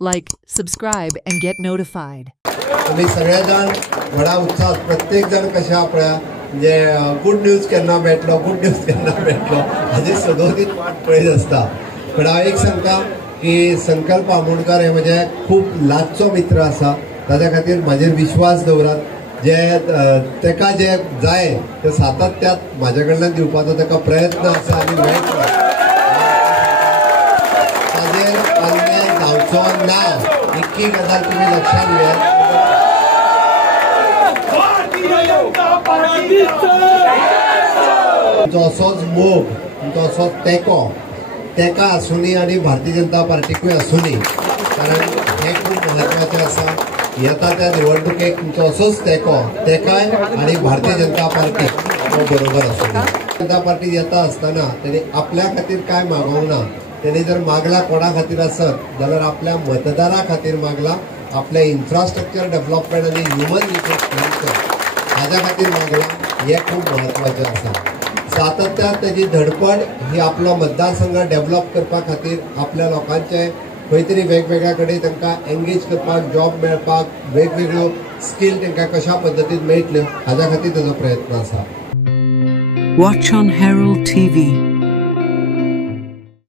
Like, subscribe, and get notified. तुम्ही सगळे जण बडा उत्साह प्रत्येक जण कशा आपल्या म्हणजे गुड न्यूज केन्ना मेळटलो गुड न्यूज केन्ना मेळटलो हाजी सदोदीत वाट पळयत आसता. पण हांव एक सांगता की संकल्प आमोणकर हे म्हजे खूब लागचो मित्र आसा. ताच्या खातीर म्हाजेर विश्वास दवरात. जे तेका जे जाय ते सातत्यात म्हाजे कडल्यान दिवपाचो तेका प्रयत्न आसा आनी मेळटलो. ताजेर अन्याय जावचो ना इतकी गजाल तुम्ही लक्षात घ्या. तुमचो असोच मोग तुमचो असोच तेको तेका आसुनी आनी भारतीय जनता पार्टीकूय आसुनी, कारण हे खूब म्हत्वाचें आसा. येता त्या निवडणुकेक तुमचो असोच तेको तेकाय आनी भारतीय जनता पार्टी बरोबर आसुनी. जनता पार्टी येता आसतना तेणी आपल्या खातीर काय मागोवंक ना. तेणी जर मागला कोणा खातीर आसत जाल्यार आपल्या मतदारा खातीर मागला. आपल्या इन्फ्रास्ट्रक्चर डेव्हलपमेंट आनी ह्युमन रिसोर्स हाज्या खातीर मागला. हे खूब म्हत्वाचें आसा. सातत्यान तेजी धडपड ही आपलो मतदारसंघ डेव्हलप करपा खातीर आपल्या लोकांचे खंय तरी वेगवेगळ्या कडेन तांकां एंगेज करपाक जॉब मेळपाक वेगवेगळ्यो स्कील तांकां कशा पद्दतीन मेळटल्यो हाज्या खातीर तेजो प्रयत्न आसा. Watch on Herald TV.